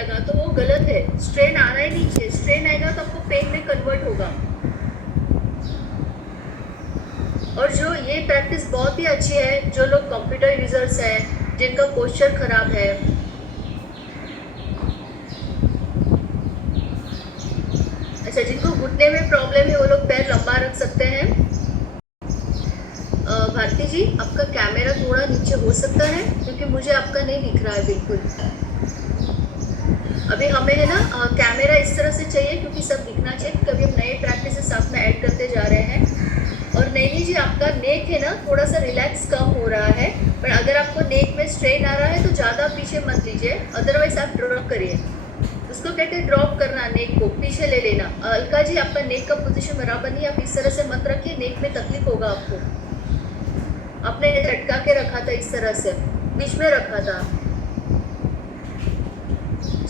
लगा तो वो गलत है। स्ट्रेन आना ही नहीं चाहिए, स्ट्रेन आएगा तो आपको पेन में कन्वर्ट होगा। और जो ये प्रैक्टिस बहुत ही अच्छी है, जो लोग कंप्यूटर यूजर्स हैं, जिनका पोस्चर खराब है, अच्छा जिनको घुटने में प्रॉब्लम है वो लोग पैर लंबा रख सकते हैं। भारती जी आपका कैमरा थोड़ा नीचे हो सकता है क्योंकि मुझे आपका नहीं दिख रहा है बिल्कुल। अभी हमें है ना कैमरा इस तरह से चाहिए क्योंकि सब दिखना चाहिए, कभी हम नए प्रैक्टिसेस साथ में ऐड करते जा रहे हैं। और नैनी जी आपका नेक है ना थोड़ा सा रिलैक्स कम हो रहा है, पर अगर आपको नेक में स्ट्रेन आ रहा है तो ज़्यादा पीछे मत लीजिए, अदरवाइज आप ड्रॉप करिए। उसको कहते हैं ड्रॉप करना, नेक को पीछे ले लेना। अलका जी आपका नेक का पोजीशन बराबर नहीं, आप इस तरह से मत रखिए, नेक में तकलीफ होगा आपको। आपने लटका के रखा था इस तरह से, बीच में रखा था।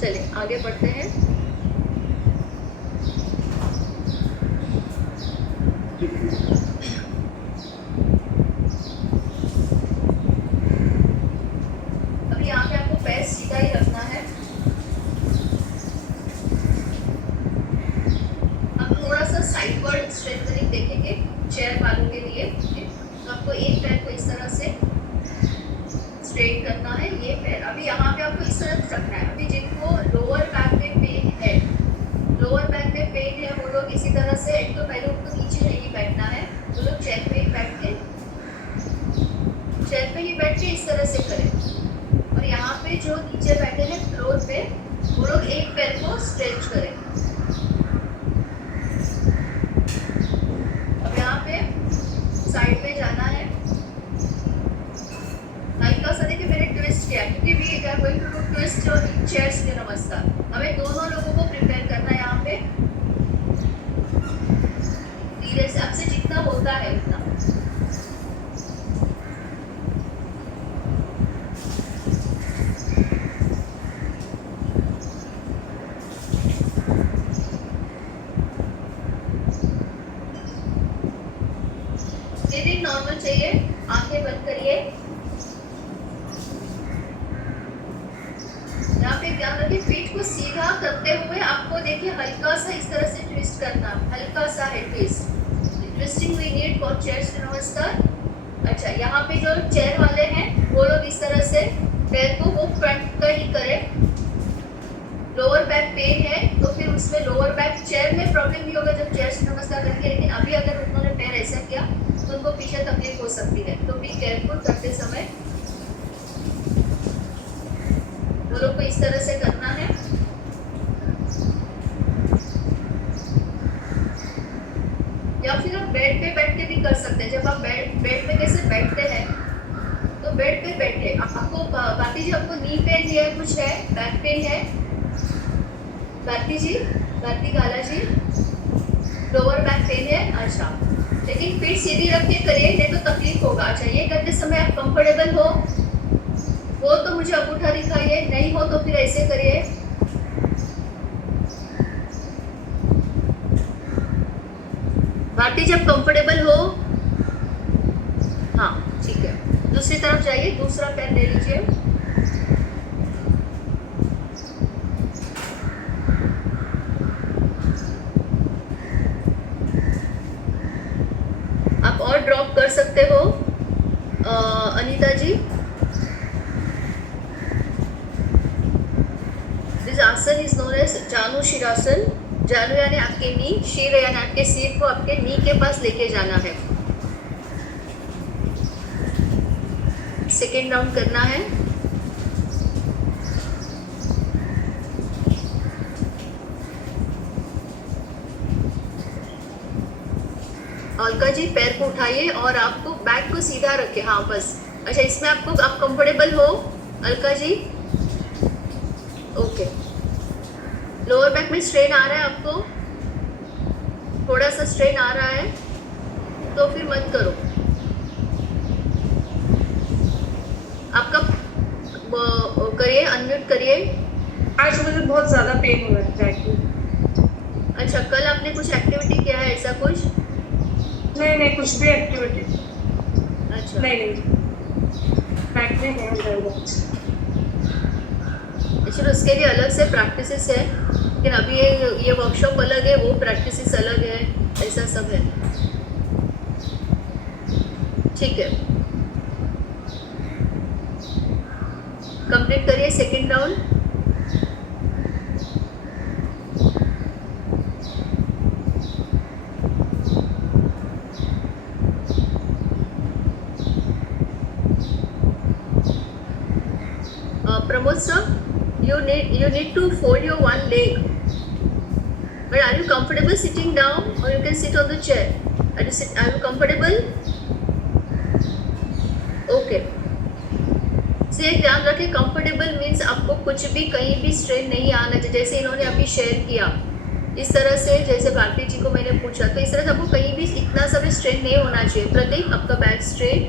चलिए आगे बढ़ते हैं। अभी यहाँ पे आपको पैर सीधा ही रखना है। अब थोड़ा सा साइडवर्ड स्ट्रेंथनिंग देखेंगे चेयर वालों के लिए। तो आपको एक पैर को इस तरह से स्ट्रेट करना है, ये पैर अभी यहाँ पे आपको इस तरह से रखना है। अभी जिनको लोअर बैक में पेन है, लोअर बैक में पेन है, वो लोग इसी तरह से एक तो पहले उनको नीचे नहीं बैठना है, वो लोग चेयर पे ही बैठ के, चेयर पे ही बैठ के इस तरह से करें। और यहाँ पे जो नीचे बैठे हैं फ्लोर पे, वो लोग एक पैर को स्ट्रेच करें। अब यहाँ पे साइड में जाना है, हल्का सा देखिए मैंने ट्विस्ट किया क्योंकि we are going to do twist और चेयर्स के नमस्कार। हमें दोनों लोगों को प्रिपेयर करना है यहाँ पे, धीरे से आपसे जितना होता है उतना। ब्रीदिंग नॉर्मल चाहिए, आंखें बंद करिए। यहाँ पे ध्यान रखिए फीट को सीधा करते हुए आपको देखिए हल्का सा इस तरह से ट्विस्ट करना, हल्का सा है twist. Twisting we need for chairs to नमस्कार। अच्छा यहाँ पे जो चेयर वाले हैं वो लोग इस तरह से पैर को वो फ्रंट का ही करें। लोअर बैक पेन है तो फिर उसमें लोअर बैक चेयर में प्रॉब्लम भी होगा जब चेयर से नमस्कार करेंगे, लेकिन अभी अगर उन्होंने पैर ऐसा किया तो उनको पीछे तकलीफ हो सकती है, तो बी केयरफुल करते समय वो लोग को इस तरह से करना है। या फिर आप बेड पे बैठ के भी कर सकते हैं। जब आप बेड पे कैसे बैठते हैं तो बेड पे बैठे आपको भारती जी आपको नी पेन है, कुछ है, बैक पेन है भारती जी, भारती काला जी, लोअर बैक पेन है, अच्छा लेकिन पीठ सीधी रख के करिए नहीं तो तकलीफ होगा। अच्छा ये करते समय आप कंफर्टेबल हो वो तो मुझे अंगूठा दिखाइए, नहीं हो तो फिर ऐसे करिए। भारती जब कंफर्टेबल हो, हाँ ठीक है, दूसरी तरफ जाइए, दूसरा पैर ले लीजिए। आप और ड्रॉप कर सकते हो अनीता जी। दिस आसन इज नोन एज जानु शिरासन। जानु यानी आपके नी, शीर यानी आपके सिर को आपके नी के पास लेके जाना है। सेकेंड राउंड करना है। अलका जी पैर को उठाइए और आपको बैक को सीधा रखे, हाँ बस। अच्छा इसमें आपको आप कंफर्टेबल हो Alka ji? Okay. Lower back में स्ट्रेन आ रहा है आपको, थोड़ा सा स्ट्रेन आ रहा है तो फिर मत करो। आपका करिए, अनम्यूट करिए। आज मुझे बहुत ज़्यादा पेन हो रहा है। अच्छा कल आपने कुछ एक्टिविटी किया है ऐसा कुछ? नहीं कुछ भी एक्टिविटी। अच्छा नहीं बैक में है। एक्चुअली उसके लिए अलग से प्रैक्टिसेस है, लेकिन अभी ये वर्कशॉप अलग है, वो प्रैक्टिसेस अलग है, ऐसा सब है। ठीक है, कंप्लीट करिए second round. Pramod sir, you need to fold your one leg. But are you comfortable sitting down, or you can sit on the chair? Are you comfortable? Okay. से एक ध्यान रखें, कंफर्टेबल मीन्स आपको कुछ भी कहीं भी स्ट्रेन नहीं आना चाहिए। जैसे इन्होंने अभी शेयर किया इस तरह से, जैसे भारती जी को मैंने पूछा, तो इस तरह से आपको कहीं भी इतना सा भी स्ट्रेन नहीं होना चाहिए। प्रतीक, आपका बैक स्ट्रेट।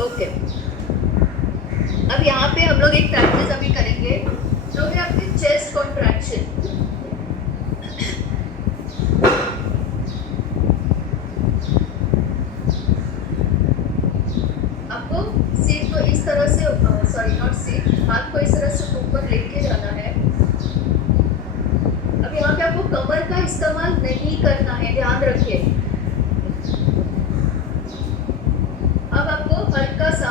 ओके, अब यहाँ पे हम लोग एक प्रैक्टिस अभी करेंगे जो है आपकी चेस्ट कॉन्ट्रैक्शन। आपको सीट को इस तरह से, सॉरी नॉट सीट, हाथ को इस तरह से ऊपर लेके जाना है। अब यहाँ पे आपको कमर का इस्तेमाल नहीं करना है, ध्यान रखिए। अब आपको हल्का सा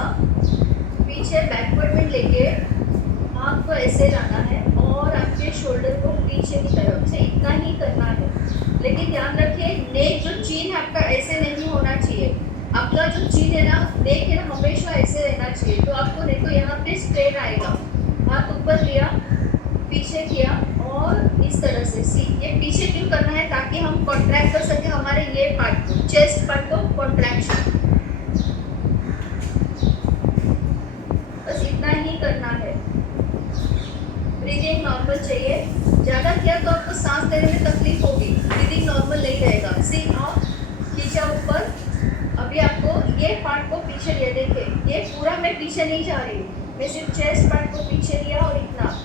पीछे बैकवर्ड में लेके हाथ को ऐसे लाना है और आपके शोल्डर को पीछे की तरफ से, इतना ही करना है। लेकिन ध्यान रखिए, नेक जो चीन है आपका ऐसे नहीं होना चाहिए। आपका जो चीन है ना, नेक है ना, हमेशा ऐसे रहना चाहिए। तो आपको नहीं तो यहाँ पे स्ट्रेन आएगा। हाथ ऊपर लिया, पीछे किया और इस तरह से सी। ये पीछे क्यों करना है? ताकि हम कॉन्ट्रैक्ट कर सके हमारे ये पार्ट को, चेस्ट पार्ट को कॉन्ट्रैक्शन। बस इतना ही करना है। ब्रीदिंग नॉर्मल चाहिए। ज़्यादा किया तो आपको सांस लेने में तकलीफ होगी, ब्रीदिंग नॉर्मल नहीं रहेगा। सी आप खींचा ऊपर। अभी आपको ये पार्ट को पीछे लिया, देखिए ये पूरा मैं पीछे नहीं जा रही हूँ, मैं सिर्फ चेस्ट पार्ट को पीछे लिया और इतना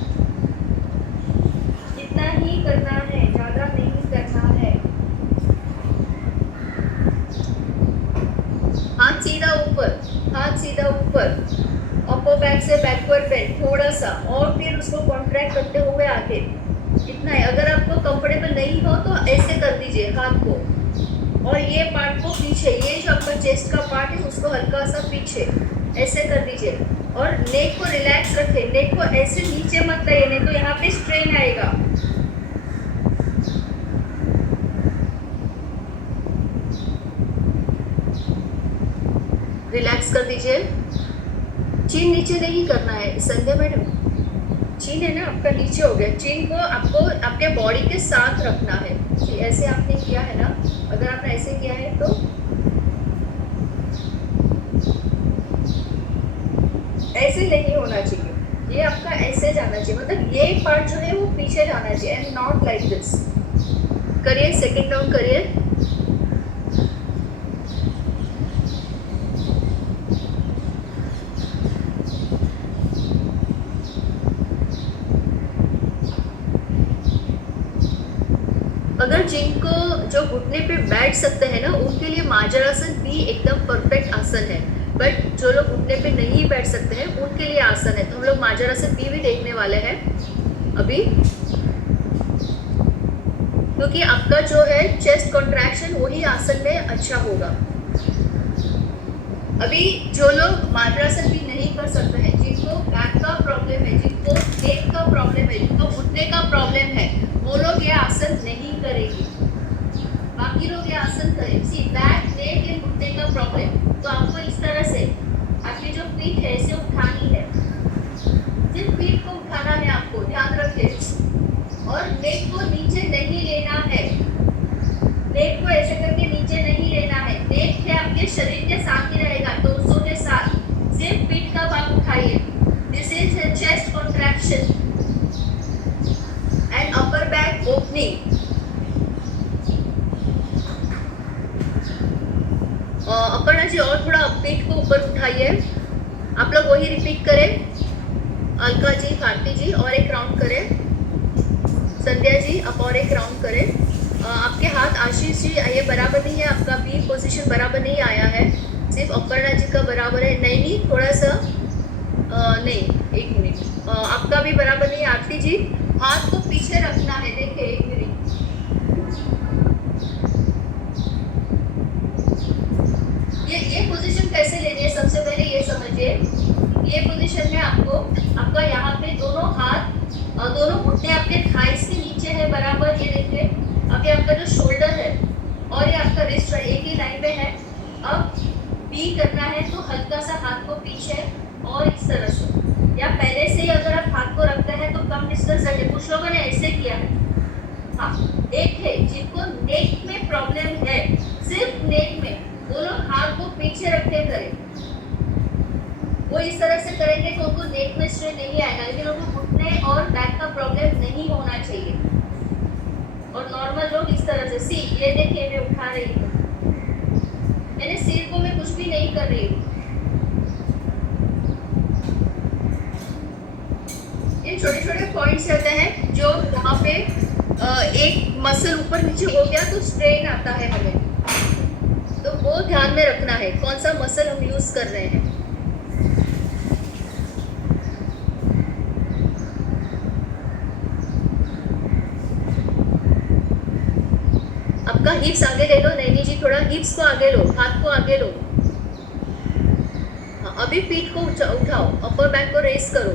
ही करना है, ज़्यादा नहीं करना है। हाथ सीधा ऊपर, हाथ सीधा ऊपर, अपर बैक से बैकवर्ड बेंड थोड़ा सा, और फिर उसको कॉन्ट्रैक्ट करते हुए आगे। इतना है। अगर आपको कंफर्टेबल नहीं हो तो ऐसे कर दीजिए हाथ को, और ये पार्ट को पीछे, ये जो आपका चेस्ट का पार्ट है उसको हल्का सा पीछे ऐसे कर दीजिए। और नेक को रिलैक्स रखें, नेक को ऐसे नीचे मत लाइए, नहीं तो यहाँ पे स्ट्रेन आएगा। रिलैक्स कर दीजिए। चीन नीचे नहीं करना है संध्या मैडम, चीन है ना आपका नीचे हो गया। चीन को आपको आपके बॉडी के साथ रखना है। ऐसे आपने किया है ना, अगर आपने ऐसे किया है तो ऐसे नहीं होना चाहिए, ये आपका ऐसे जाना चाहिए, मतलब ये पार्ट जो है वो पीछे जाना चाहिए, एंड नॉट लाइक दिस। करिए, सेकेंड डाउन करिए। अगर जिनको जो घुटने पे बैठ सकते हैं ना, उनके लिए मार्जरासन भी एकदम परफेक्ट आसन है। बट जो लोग घुटने पे नहीं बैठ सकते हैं उनके लिए आसन है। तो हम लोग मार्जरासन भी देखने वाले हैं अभी, क्योंकि आपका जो है चेस्ट कॉन्ट्रैक्शन वही आसन में अच्छा होगा। अभी जो लोग मार्जरासन भी नहीं कर सकते हैं, जिनको बैक का प्रॉब्लम है, जिनको नेक का प्रॉब्लम है, जिनको घुटने का प्रॉब्लम है, वो लोग ये आसन नहीं करेंगे, बाकी लोग ये आसन करें। सी बैक, नेक या घुटने का प्रॉब्लम, तो आपको इस तरह से आपकी जो पीठ है इसे उठानी है, सिर्फ पीठ को उठाना है आपको, ध्यान रखें। और नेक को नीचे नहीं लेना है, नेक को ऐसे करके नीचे नहीं लेना है। नेक है आपके शरीर के साथ ही रहेगा, टोर्सो के साथ, सिर्फ पीठ का भाग उठाइए। This is chest contraction and upper back opening. Aparna ji और थोड़ा पीठ को ऊपर उठाइए। आप लोग वही रिपीट करें। अलका जी, भारती जी और एक राउंड करें। संध्या जी आप और एक राउंड करें। आपके हाथ, आशीष जी ये बराबर नहीं है, आपका बी पोजीशन बराबर नहीं आया है। सिर्फ अपर्णा जी का बराबर है, नहीं थोड़ा सा नहीं, एक मिनट, आपका भी बराबर नहीं। आरती जी हाथ को पीछे रखना है, देखिए एक मिनट, ये पोजीशन कैसे लेनी है सबसे पहले ये समझिए। ये पोजीशन में आपको आपका यहाँ पे दोनों हाथ दोनों घुटने आपके थाइस के नीचे है बराबर, ये देखिए। अभी आपका जो शोल्डर है और ये आपका रिस्ट एक ही लाइन में है। अब बी करना है तो हल्का सा हाथ को पीछे और इस तरह से, या पहले से ही अगर आप हाथ को रखते हैं तो कम डिस्टेंस रखे। कुछ लोगों ने ऐसे किया है। हाँ, एक है जिनको नेक में प्रॉब्लम है, सिर्फ नेक में, वो लोग हाथ को पीछे रख के करें। वो इस तरह से करेंगे तो उनको नेक में स्ट्रेन नहीं आएगा, लेकिन उनको घुटने और बैक का प्रॉब्लम नहीं होना चाहिए। और नॉर्मल लोग इस तरह से, सी ये देखिए मैं उठा रही हूँ, मैंने सिर को मैं कुछ भी नहीं कर रही हूँ। ये छोटे छोटे पॉइंट्स रहते हैं जो वहाँ पे एक मसल ऊपर नीचे हो गया तो स्ट्रेन आता है हमें, तो वो ध्यान में रखना है कौन सा मसल हम यूज कर रहे हैं। आपका हिप्स आगे ले लो, नैनी जी थोड़ा हिप्स को आगे लो, हाथ को आगे लो। हाँ, अभी पीठ को उठाओ, अपर बैक को रेस करो।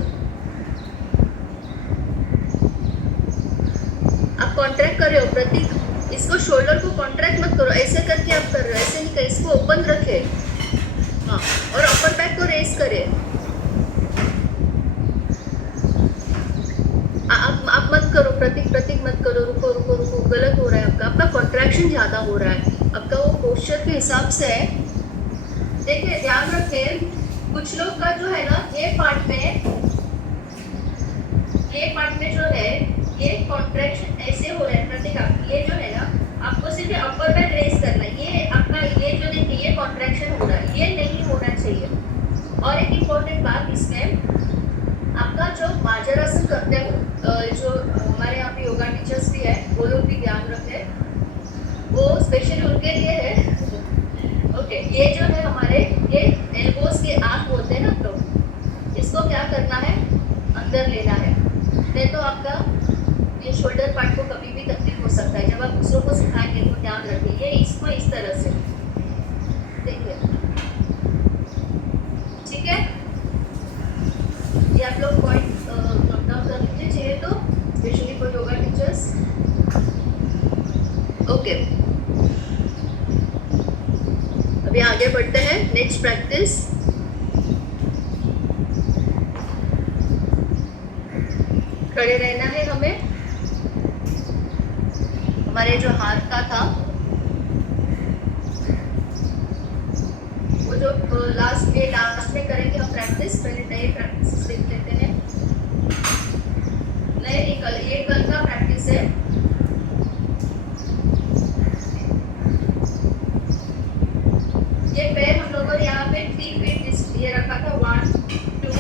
आप कॉन्ट्रैक्ट कर रहे हो प्रतीक, इसको शोल्डर को कॉन्ट्रैक्ट मत करो, ऐसे करके आप कर रहे हो, ऐसे नहीं कर, इसको ओपन रखे। हाँ, और अपर बैक को रेस करे। आप मत करो प्रतीक, प्रतीक मत करो, रुको रुको रुको, गलत हो रहा है आपका कॉन्ट्रैक्शन ज्यादा हो रहा है आपका, वो पोस्चर के हिसाब से है। देखिए ध्यान रखें, कुछ लोग का जो है ना ये पार्ट में जो है ये कॉन्ट्रैक्शन ऐसे हो रहा है प्रतीक, आप ये जो है ना आपको सिर्फ अपर बैक रेस करना है, ये आपका ये जो देखिए ये कॉन्ट्रैक्शन हो रहा है, ये नहीं होना चाहिए। और एक इम्पोर्टेंट बात इसमें, आपका जो माजरासन करते हो, जो हमारे यहाँ पे योगा टीचर्स भी है वो लोग भी ध्यान रखें, वो स्पेशली उनके लिए है। ओके, ये जो है हमारे ये एल्बोस के आंख बोलते हैं ना, तो इसको क्या करना है, अंदर लेना है, नहीं तो आपका ये शोल्डर पार्ट को कभी भी तकलीफ हो सकता है। जब आप दूसरों को सिखाएंगे तो ध्यान रखिए, ये इसको इस तरह से देखिए, ठीक है। ये आप लोग पॉइंट नोट डाउन कर लीजिए चाहिए तो, specially for yoga teachers. Okay, अभी आगे बढ़ते हैं, नेक्स्ट प्रैक्टिस। खड़े रहना है हमें, हमारे जो हाथ का था वो जो लास्ट में करेंगे हम प्रैक्टिस, पहले नए प्रैक्टिस देख लेते हैं। ये कल का प्रैक्टिस है। ये पैर हम लोगों ने यहाँ पे 3 फीट ये रखा था, 1 2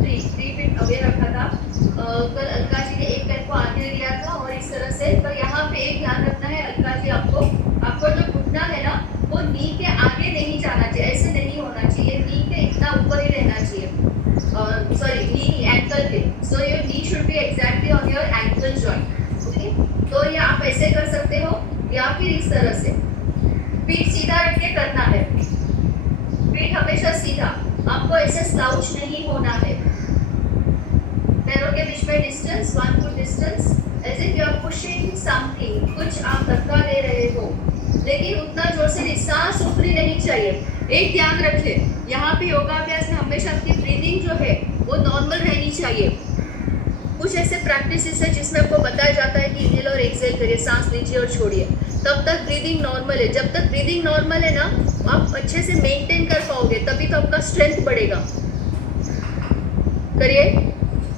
3 फीट अवे रखा था। कल अलका जी ने एक पैर को आगे लिया था और इस तरह से, पर यहाँ पे एक ध्यान रखना है अलका जी, आपको जो घुटना है ना वो नी के आगे नहीं जाना चाहिए, ऐसे नहीं होना चाहिए, नी के इतना ऊपर ही रहना चाहिए, सॉरी नी एंकल पे, so your knee should be exactly on your ankle joint. Okay, तो ये आप ऐसे कर सकते हो या फिर इस तरह से, पीठ सीधा रख के करना है, पीठ हमेशा सीधा, आपको ऐसे स्लाउच नहीं होना है। पैरों के बीच में distance 1 foot distance, as if you are pushing something, कुछ आप धक्का दे रहे हो, लेकिन उतना जोर से नहीं, सांस ऊपरी नहीं चाहिए। एक ध्यान रखें, यहाँ पे योगाभ्यास में हमेशा आपकी ब्रीदिंग जो है वो नॉर्मल रहनी चाहिए। कुछ ऐसे प्रैक्टिसेस है जिसमें आपको बताया जाता है कि इनहेल और एक्सहेल करिए, सांस लीजिए और छोड़िए, तब तक ब्रीदिंग नॉर्मल है। जब तक ब्रीदिंग नॉर्मल है ना, आप अच्छे से मेंटेन कर पाओगे, तभी तो आपका स्ट्रेंथ बढ़ेगा। करिए,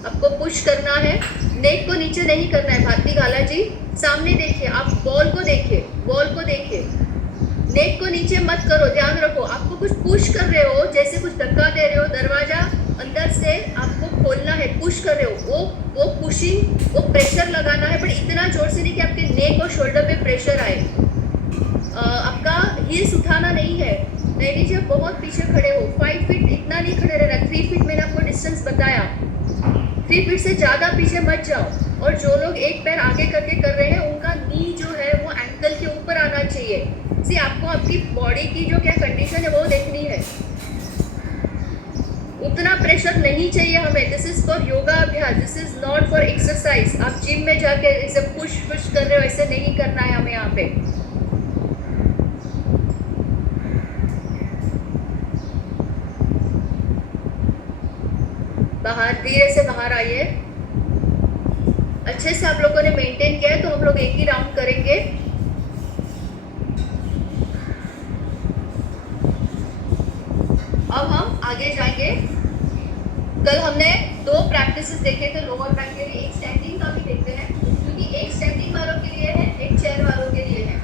आपको पुश करना है, नेक को नीचे नहीं करना है। भारती गाला जी सामने देखिए, आप बॉल को देखिए, नेक को नीचे मत करो, ध्यान रखो। आपको कुछ पुश कर रहे हो, जैसे कुछ धक्का दे रहे हो, दरवाजा अंदर से आपको खोलना है, पुश कर रहे हो, वो पुशिंग, वो प्रेशर लगाना है, पर इतना जोर से नहीं कि आपके नेक और शोल्डर पे प्रेशर आए। आपका हिल्स उठाना नहीं है, नहीं जी, आप बहुत पीछे खड़े हो। 5 फीट इतना नहीं खड़े रहना, 3 फीट मैंने आपको डिस्टेंस बताया। 3 फीट से ज़्यादा पीछे मत जाओ। और जो लोग एक पैर आगे करके कर रहे हैं उनका नी जो है वो एंकल के ऊपर आना चाहिए। सी आपको आपकी बॉडी की जो क्या कंडीशन है वो देखनी है। उतना प्रेशर नहीं चाहिए हमें। दिस इज फॉर योगा अभ्यास, this is not for exercise. आप जिम में जाके ऐसे पुश पुश कर रहे हो, ऐसे नहीं करना है हमें यहाँ पे। बाहर धीरे से बाहर आइए। अच्छे से आप लोगों ने मेंटेन किया है तो हम लोग एक ही राउंड करेंगे। अब हम आगे जाएंगे। कल हमने 2 प्रैक्टिसेस देखे थे लोअर बैक के लिए, एक स्टैंडिंग का भी देखते हैं क्योंकि एक स्टैंडिंग वालों के लिए है, एक चेयर वालों के लिए है।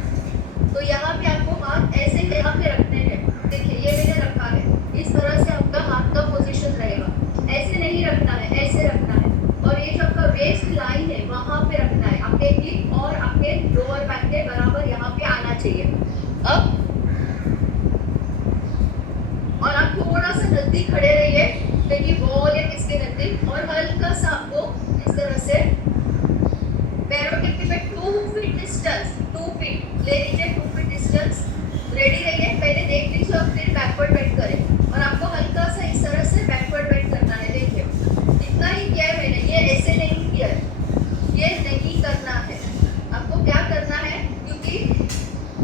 तो यहाँ पे आपको हाथ ऐसे यहाँ पे रखने हैं। देखिए ये मैंने रखा है, इस तरह से आपका हाथ का पोजीशन रहेगा। ऐसे नहीं रखना है, ऐसे रखना है। और ये जो आपका वेस्ट लाइन है वहाँ पे रखना है। आपके हिप और आपके लोअर बैक के बराबर यहाँ पे आना चाहिए। अब और आप थोड़ा सा नजदीक खड़े रहिए क्योंकि वॉल या किसके नजदीक, और हल्का सा आपको इस तरह से पैरों के पे 2 फीट डिस्टेंस, 2 फीट ले लीजिए, 2 फीट डिस्टेंस। रेडी रहिए, पहले देख लीजिए और फिर बैकवर्ड बेंड करें। और आपको हल्का सा इस तरह से बैकवर्ड बेंड करना है। देखिए इतना ही किया है मैंने, ये ऐसे नहीं किया है, ये नहीं करना है। आपको क्या करना है, क्योंकि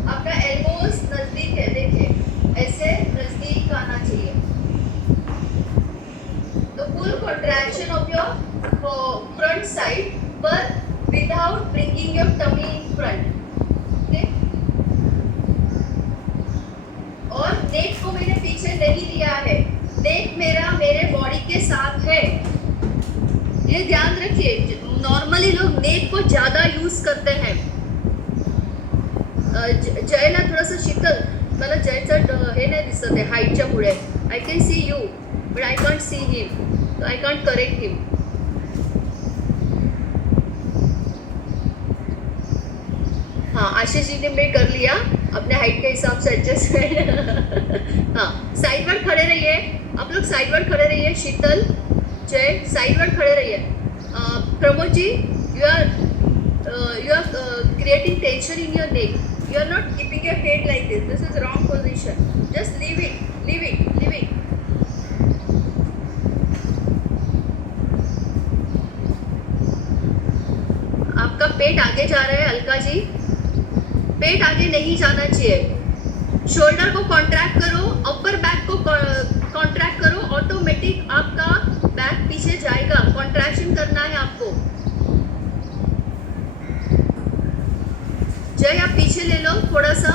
आपका एल्बोज नजदीक है, देखिए ऐसे नजदीक आना चाहिए। तो full contraction of your front side but without bringing your tummy in front. Okay? और नेक को मैंने पीछे नहीं लिया है, नेक मेरा मेरे बॉडी के साथ है। ये ध्यान रखिए। नॉर्मली लोग नेक को ज्यादा यूज करते हैं। जयला थोडासा शीतल, मला जयचं हे नाही दिसत आहे हाईटच्या पुढे. I can see you but I can't see him, so I can't correct him. हाँ आशीष जी ने मैं कर लिया अपने हाइट के हिसाब से एडजस्ट। हाँ साइडवर्ड खड़े रहिए आप लोग, साइडवर्ड खड़े रहिए। शीतल, जय साइडवर्ड खड़े रहिए। Pramod ji you are creating tension in your neck. You are not keeping your head like this. This is wrong position. Just leave it, leave it, leave it. आपका पेट आगे जा रहा है अलका जी, पेट आगे नहीं जाना चाहिए। शोल्डर को कॉन्ट्रैक्ट करो, अपर बैक को कॉन्ट्रैक्ट करो, ऑटोमेटिक आपका बैक पीछे जाएगा। कॉन्ट्रैक्शन करना है आपको। जय आप पीछे ले लो थोड़ा सा,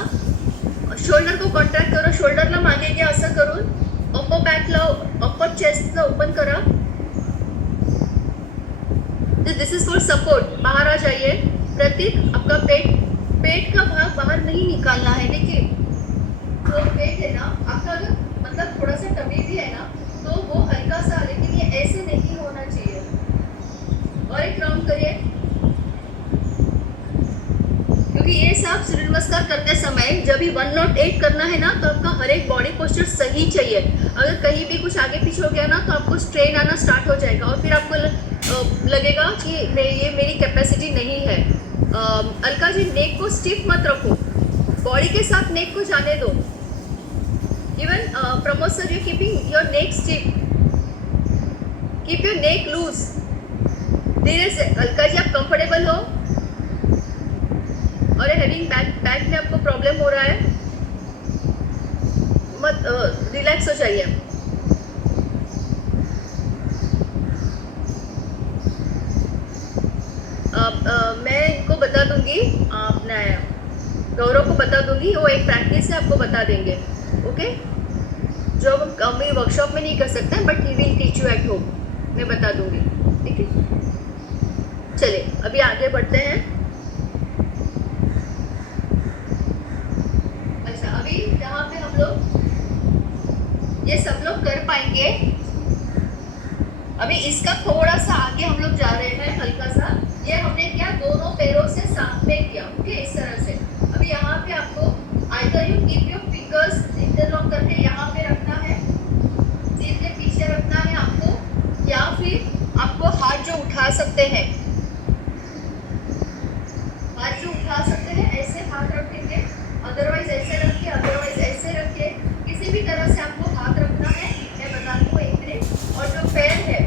शोल्डर को कॉन्ट्रॅक्ट करो, शोल्डरला मागे घ्या असं करून, अपर बॅकला अपर चेस्टला ओपन करा। This is for support. बाहर आ जाइए। प्रतीक आपका पेट का भाग बाहर नहीं निकालना है। देखिए जो पेट है ना आपका, अगर मतलब थोड़ा सा टमी भी है ना तो वो हल्का सा, लेकिन ये ऐसे नहीं होना चाहिए। और एक राउंड करिए, क्योंकि ये सब सूर्य नमस्कार करते समय जब भी 108 करना है ना तो आपका हर एक बॉडी पोस्चर सही चाहिए। अगर कहीं भी कुछ आगे पीछे हो गया ना तो आपको स्ट्रेन आना स्टार्ट हो जाएगा और फिर आपको लगेगा कि ये मेरी कैपेसिटी नहीं है। अलका जी नेक को स्टिफ मत रखो, बॉडी के साथ नेक को जाने दो। Even Pramod sir, you keeping your neck stiff, keep your neck loose. धीरे से अलका जी, आप कंफर्टेबल हो और हैविंग बैक में आपको प्रॉब्लम हो रहा है, मत रिलैक्स हो जाइए। मैं इनको बता दूंगी, अपना गौरव को बता दूंगी, वो एक प्रैक्टिस है आपको बता देंगे। ओके, जो हम वर्कशॉप में नहीं कर सकते but he will teach you at home, मैं बता दूंगी। ठीक है, चलिए अभी आगे बढ़ते हैं। अच्छा, अभी यहाँ पे हम लोग ये सब लोग कर पाएंगे। अभी इसका थोड़ा सा आगे हम लोग जा रहे हैं, हल्का सा। ये हमने किया दोनों पैरों से साथ में किया। ओके, इस तरह से। अभी यहाँ पे आपको either you keep your fingers in the interlock करके यहाँ पे रखना है, सीट के पीछे रखना है आपको, या फिर आपको हाथ जो उठा सकते हैं, ऐसे हाथ रखेंगे, अदरवाइज ऐसे रखिए, अदरवाइज ऐसे रखिए, किसी भी तरह से आपको हाथ रखना है। मैं बताती हूँ, एक मिनट। और जो पैर है,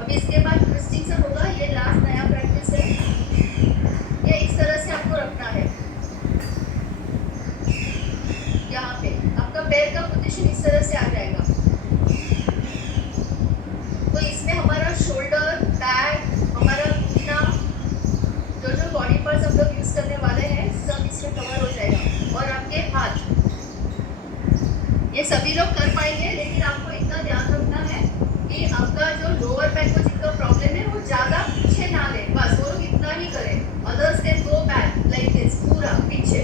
अभी इसके बाद ट्विस्टिंग से होगा, ये लास्ट नया प्रैक्टिस है। ये इस तरह से आपको रखना है, यहाँ पे आपका पैर का पोजीशन इस तरह से आ जाएगा। तो इसमें हमारा शोल्डर, बैक, हमारा घुटना, जो बॉडी पार्ट्स हम लोग यूज करने वाले हैं, सब इसमें कवर हो जाएगा। और आपके हाथ, ये सभी लोग कर पाएंगे, लेकिन आपको इतना ध्यान रखना है कि आपका जो लोअर बैक को जितना प्रॉब्लम है वो ज्यादा पीछे ना ले, बस वो लोग इतना ही करें। Others can go back like this, पूरा पीछे।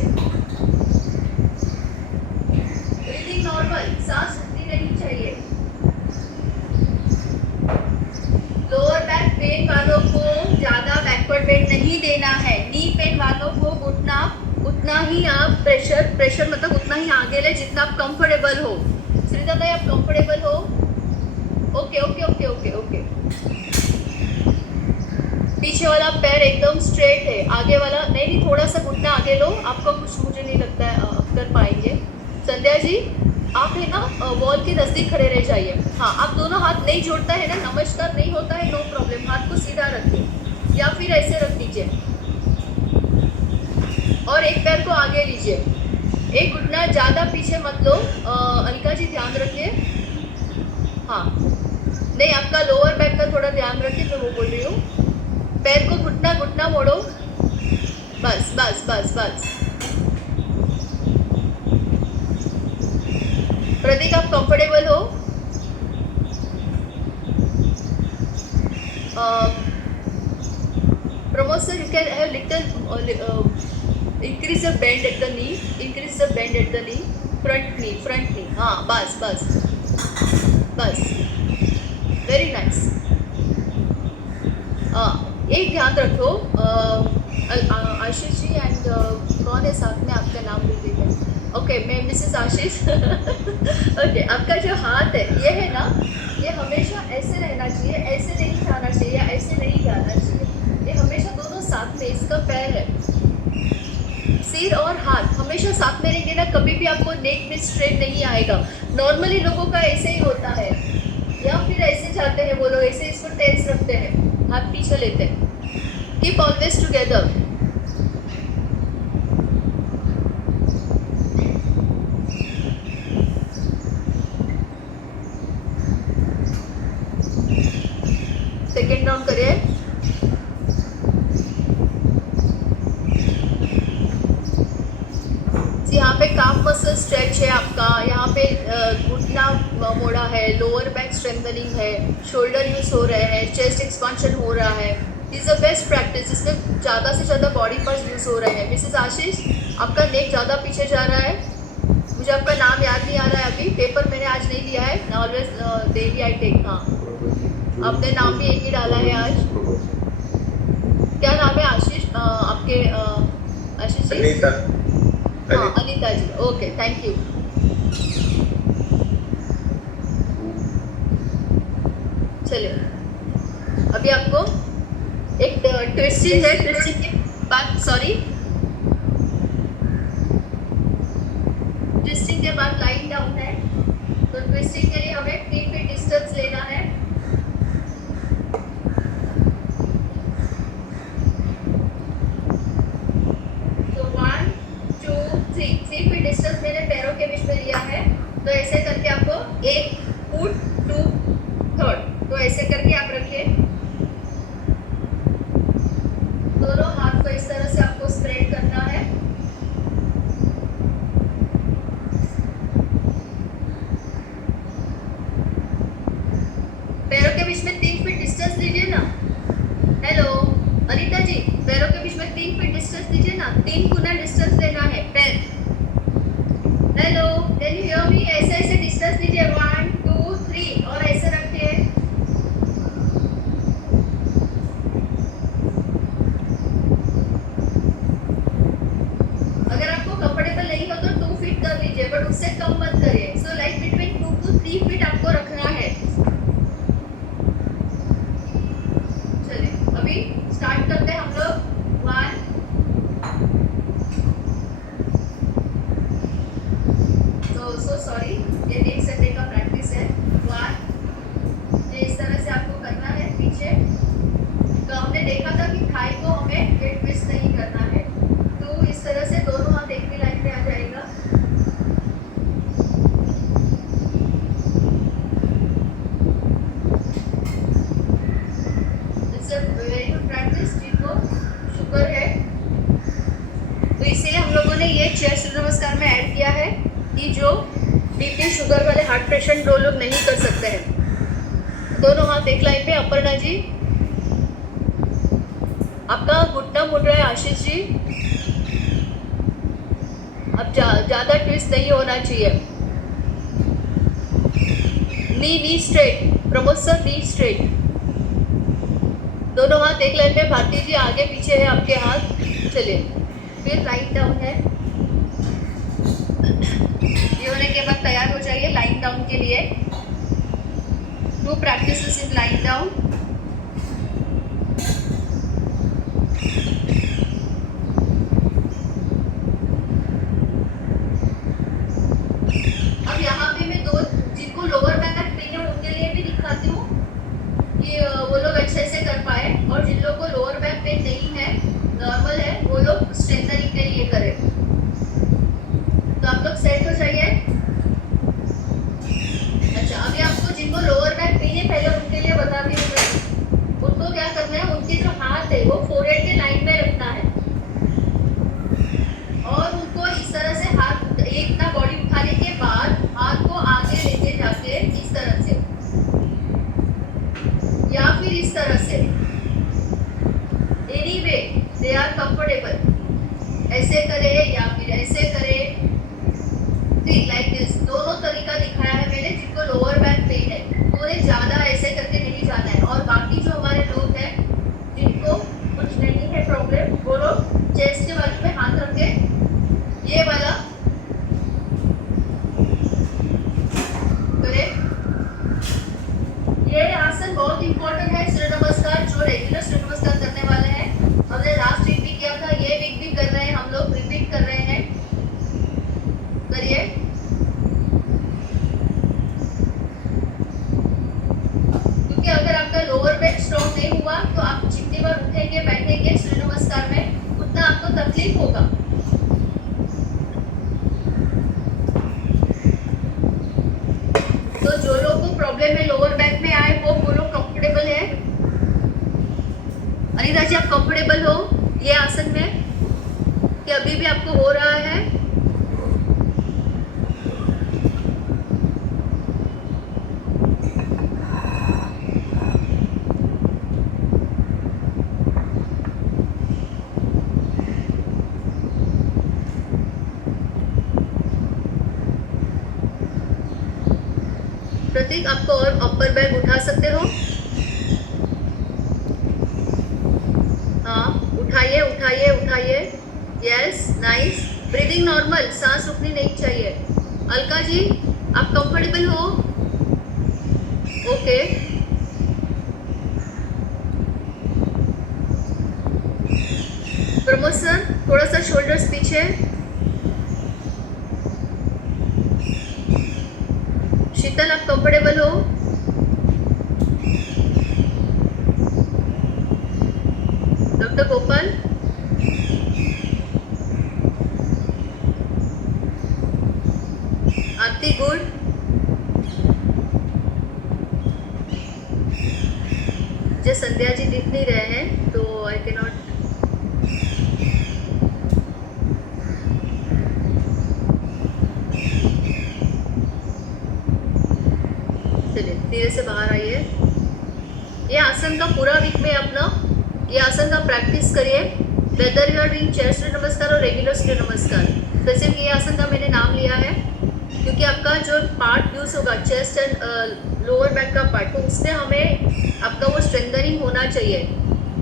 ब्रीथिंग नॉर्मल, सांस रुकनी नहीं चाहिए। लोअर बैक पेन वालों को ज्यादा बैकवर्ड बेंड नहीं देना है। नी पेन वालों को घुटना उतना ही आप प्रेशर मतलब उतना ही आगे ले जितना आप कंफर्टेबल हो। श्रीता भाई, आप कंफर्टेबल हो? Okay okay okay okay okay. पीछे वाला पैर एकदम स्ट्रेट है, आगे वाला नहीं, थोड़ा सा घुटना आगे लो। आपको कुछ, मुझे नहीं लगता है आप कर पाएंगे। संध्या जी, आप है ना वॉल के नजदीक खड़े रह जाइए। हाँ, आप दोनों हाथ नहीं जोड़ता है ना, नमस्कार नहीं होता है, नो प्रॉब्लम, हाथ को सीधा रखिए या फिर ऐसे रख दीजिए और एक पैर को आगे लीजिए। एक घुटना ज्यादा पीछे मत लो। अलका जी ध्यान रखिए। हाँ, नहीं, आपका लोअर बैक का थोड़ा ध्यान रखिए, मैं वो बोल रही हूँ। पैर को घुटना मोड़ो, बस बस बस बस। प्रतीक, आप कंफर्टेबल हो? Pramod sir, you can have little increase the bend at the knee, increase the bend at the knee, front knee, हाँ, बस बस बस, very nice। एक ध्यान रखो, आशीष जी एंड कौन है साथ में, आपका नाम भूल गई है। ओके, मैं मिसेस आशीष। ओके, आपका जो हाथ है ये है ना, ये हमेशा ऐसे रहना चाहिए, ऐसे नहीं जाना चाहिए, ऐसे नहीं जाना चाहिए। ये हमेशा दोनों साथ में, इसका पैर है, सिर और हाथ हमेशा साथ में रहेंगे ना, कभी भी आपको नेक में स्ट्रेन नहीं आएगा। नॉर्मली लोगों का ऐसे ही होता है, या फिर ऐसे जाते हैं वो लोग, ऐसे इसको टेंस रखते हैं, हाथ पीछे लेते हैं। Keep always together. Second round करिए। यहाँ पे काफ मसल स्ट्रेच है आपका, यहाँ पे घुटना मोड़ा है, लोअर बैक स्ट्रेंथनिंग है, शोल्डर यूज हो रहे हैं, चेस्ट एक्सपांशन हो रहा है। दिस अ बेस्ट प्रैक्टिस, इसमें ज़्यादा से ज़्यादा बॉडी पार्ट्स यूज हो रहे हैं। मिसेस आशीष, आपका नेक ज़्यादा पीछे जा रहा है, मुझे आपका नाम याद नहीं आ रहा है अभी, पेपर मैंने आज नहीं लिया है, ऑलवेज डेली आई टेक। हाँ, आपने नाम भी एक ही डाला है आज, क्या नाम है आशीष आपके? आशीष जी, हाँ, अनीता जी, ओके, थैंक यू। चलिए, अभी आपको एक ट्विस्टिंग है, ट्विस्टिंग के बाद, सॉरी, ट्विस्टिंग के बाद लाइन डाउन है, तो ट्विस्टिंग के लिए हमें 3 फीट डिस्टेंस लेना है। तो 1 2 3 फीट डिस्टेंस मैंने पैरों के बीच में लिया है, तो ऐसे करके आपको 1 फुट 2 3, तो ऐसे करके आप रखिए। दोनों हाथ को इस तरह से आपको स्प्रेड करना है। पैरों के बीच में 3 फीट डिस्टेंस लीजिए ना। हेलो अनीता जी, पैरों के बीच में 3 फीट डिस्टेंस लीजिए ना, 3 गुना डिस्टेंस लेना है पैर। Hello, can you hear me? ऐसे ऐसे डिस्टेंस लीजिए, 1 2 3, और ऐसे रखिए। अगर आप पेशेंट वो लोग नहीं कर सकते हैं। दोनों हाथ एक लाइन पे। अपर्णा जी, आपका घुटना मुड़ रहा है। आशीष जी, अब ज्यादा ट्विस्ट नहीं होना चाहिए। Knee straight. Pramod sir, knee straight. दोनों हाथ एक लाइन पे। भारती जी, आगे पीछे है आपके हाथ। चलिए, फिर लाइन डाउन है। ये होने के बाद तैयार हो जाइए लाइन डाउन के लिए। 2 प्रैक्टिसेस इन लाइन डाउन। अब यहाँ पे मैं 2 जिनको लोअर बैक पेन है उनके लिए भी दिखाती हूँ कि वो लोग अच्छे से कर पाए, और जिन लोगों को लोअर बैक पेन नहीं है, नॉर्मल है, वो लोग स्ट्रेंथनिंग के लिए करें। तो आप लोग सेट हो जाइए। अच्छा, अभी आपको जिनको लोअर बैक पेन है पहले उनके लिए बताती हूँ मैं। उनको क्या करना है, उनके जो हाथ है वो फोरहेड के लाइन में रखना है, और उनको इस तरह से हाथ एक ना बॉडी उठाने के बाद हाथ को आगे लेके जाके इस तरह से या फिर इस तरह से, any way they are comfortable. ऐसे करे या फिर ऐसे करे, लाइक दिस। दोनों तरीका दिखाया है मैंने। जिनको लोअर बैक पेन है उन्हें ज्यादा ऐसे करके नहीं जाना है, और बाकी जो हमारे लोग हैं जिनको कुछ नहीं है प्रॉब्लम, वो लोग चेस्ट के बाजू में हाथ रख के ये वाला करे। ये आसन बहुत इंपॉर्टेंट है। सूर्य नमस्कार जो रेगुलर सूर्य नमस्कार करने वाले हैं, हमने लास्ट वीक भी किया था, ये वीक भी कर रहे हैं हम लोग, रिपीट कर रहे हैं। करिए। क्योंकि अगर आपका लोअर बैक स्ट्रॉन्ग नहीं हुआ तो आप जितनी बार उठेंगे बैठेंगे सूर्य नमस्कार में उतना आपको तकलीफ होगा। तो जो लोग को प्रॉब्लम है लोअर बैक में आए वो लोग कंफर्टेबल है। अनिता जी, आप कंफर्टेबल हो ये आसन में कि अभी भी आपको हो रहा है? प्रतीक, आपको और अपर बैक उठा सकते हो? हाँ, उठाइए उठाइए उठाइए। Yes, nice. ब्रीदिंग नॉर्मल, सांस रुकनी नहीं चाहिए। अलका जी, आप कंफर्टेबल हो? ओके। प्रमोद सर, थोड़ा सा शोल्डर्स पीछे। शीतल, आप कंफर्टेबल हो? डॉक्टर गोपाल, आरती, गुड। मुझे संध्या जी दिख नहीं रहे हैं तो आई कैन नॉट। चलिए धीरे से बाहर आइए। ये आसन का पूरा वीक में अपना ये आसन का प्रैक्टिस करिए, whether you are doing chair surya namaskar और रेगुलर सूर्य नमस्कार। वैसे ये आसन का मैंने नाम लिया है क्योंकि आपका जो पार्ट यूज होगा चेस्ट एंड लोअर बैक का पार्ट, तो उससे हमें आपका वो स्ट्रेंथनिंग होना चाहिए,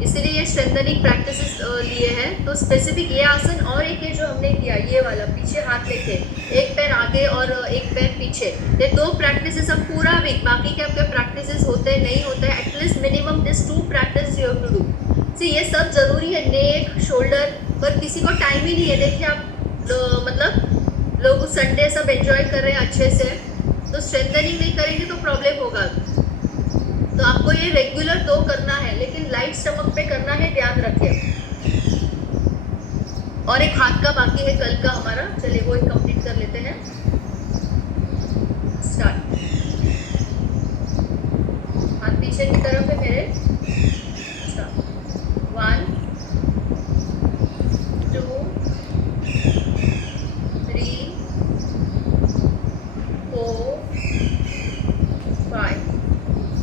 इसीलिए ये स्ट्रेंथनिंग प्रैक्टिसेस लिए हैं। तो स्पेसिफिक ये आसन और एक ये जो हमने किया ये वाला पीछे हाथ लेके एक पैर आगे और एक पैर पीछे, ये 2 प्रैक्टिसेस अब पूरा वीक, बाकी के आपके प्रैक्टिसेस होते नहीं होते, at least minimum this 2 practice you have to do. See ये सब जरूरी है, नेक शोल्डर, पर किसी को टाइम ही नहीं है। देखिए आप मतलब लोग संडे सब एंजॉय कर रहे हैं अच्छे से, तो स्ट्रेंथनिंग नहीं करेंगे तो प्रॉब्लम होगा। तो आपको ये रेगुलर 2 करना है, लेकिन लाइट स्टमक पे करना है, ध्यान रखिए। और एक हाथ का बाकी है कल का हमारा, चलिए वो एक कंप्लीट कर लेते हैं। स्टार्ट। हाथ पीछे की तरफ है मेरे। 1 2 3 4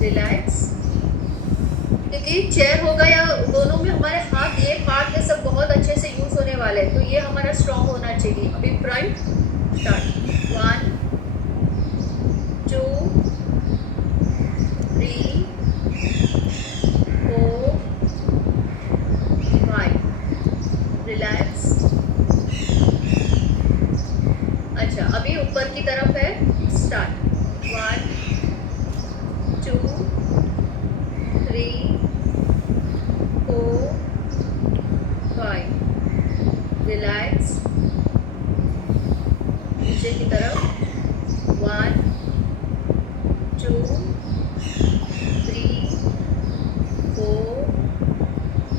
रिलैक्स। क्योंकि चेयर होगा या दोनों में हमारे हाथ, ये पार्ट में सब बहुत अच्छे से यूज होने वाले हैं, तो ये हमारा स्ट्रॉन्ग होना चाहिए। अभी फ्रंट स्टार्ट, 1 2 3 4 5, रिलैक्स। अच्छा, अभी ऊपर की तरफ है, स्टार्ट, 1 2 3 4 5, रिलैक्स। नीचे की तरफ, 1 2 3 4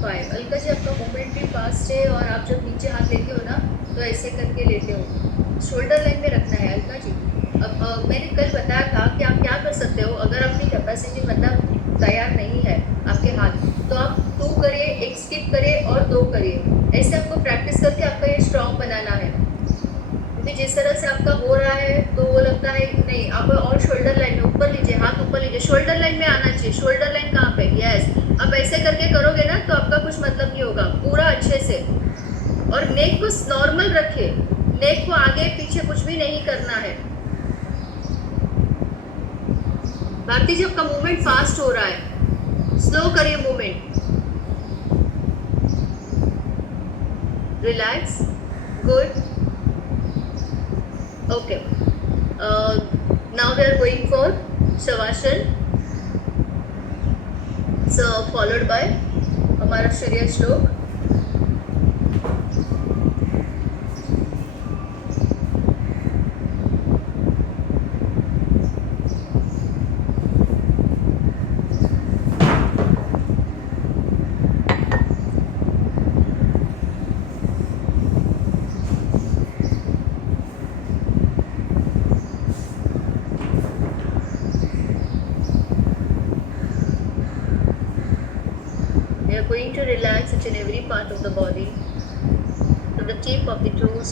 5। अलका जी, आपका मूवमेंट भी फास्ट है और आप जब नीचे हाथ लेते हो ना तो ऐसे करके लेते हो, शोल्डर लाइन में रखना है अलका जी। अब मैंने कल बताया था कि आप क्या कर सकते हो, अगर अपनी कैपेसिटी मतलब तैयार नहीं है आपके हाथ, तो आप 2 करिए, एक स्किप करिए और 2 करिए। ऐसे आपको प्रैक्टिस करके आपका ये स्ट्रॉन्ग बनाना है। क्योंकि जिस तरह से आपका हो रहा है तो वो लगता है नहीं, आप और शोल्डर लाइन में ऊपर लीजिए, हाथ ऊपर लीजिए, शोल्डर लाइन में आना चाहिए। शोल्डर लाइन कहाँ पे? यस, आप ऐसे करके करोगे ना तो आपका कुछ मतलब नहीं होगा, पूरा अच्छे से। और नेक को नॉर्मल रखिए, नेक को आगे पीछे कुछ भी नहीं करना है। भारती जी, आपका मूवमेंट फास्ट हो रहा है, स्लो करिए movement. Relax, good, okay. Now we are going for shavasana, so followed by हमारा श्रेय श्लोक। We are going to relax each and every part of the body, from the tip of the toes